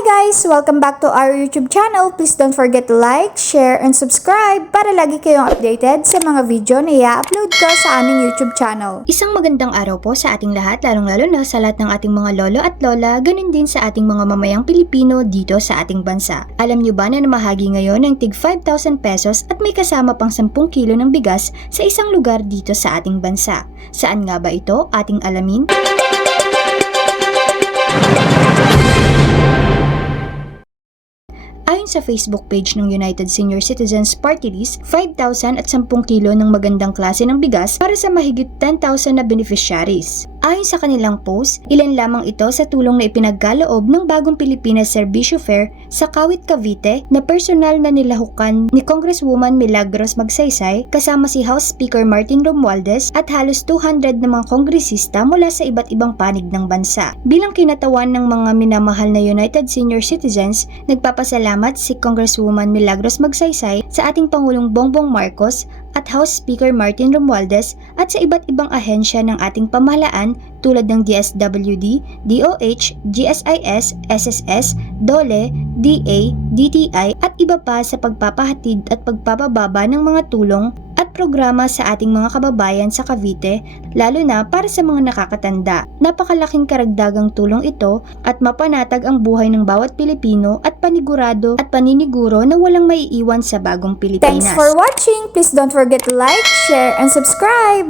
guys! Welcome back to our YouTube channel. Please don't forget to like, share, and subscribe para lagi kayong updated sa mga video na i-upload ko sa aming YouTube channel. Isang magandang araw po sa ating lahat, lalong-lalo na sa lahat ng ating mga lolo at lola, ganun din sa ating mga mamayang Pilipino dito sa ating bansa. Alam nyo ba na namahagi ngayon ng tig 5,000 pesos at may kasama pang 10 kilo ng bigas sa isang lugar dito sa ating bansa? Saan nga ba ito? Ating alamin? Ayon sa Facebook page ng United Senior Citizens Party List, 5,000 at 10 kilo ng magandang klase ng bigas para sa mahigit 10,000 na beneficiaries. Ayon sa kanilang post, ilan lamang ito sa tulong na ipinagkaloob ng bagong Pilipinas Servicio Fair sa Kawit Cavite na personal na nilahukan ni Congresswoman Milagros Magsaysay kasama si House Speaker Martin Romualdez at halos 200 na mga kongresista mula sa iba't ibang panig ng bansa. Bilang kinatawan ng mga minamahal na United Senior Citizens, nagpapasalamat si Congresswoman Milagros Magsaysay sa ating Pangulong Bongbong Marcos at House Speaker Martin Romualdez at sa iba't ibang ahensya ng ating pamahalaan tulad ng DSWD, DOH, GSIS, SSS, DOLE, DA, DTI at iba pa sa pagpapahatid at pagpapababa ng mga tulong at programa sa ating mga kababayan sa Cavite, lalo na para sa mga nakakatanda. Napakalaking karagdagang tulong ito at mapanatag ang buhay ng bawat Pilipino at panigurado at paniniguro na walang maiiwan sa bagong Pilipinas. Thanks for watching! Please don't forget to like, share, and subscribe!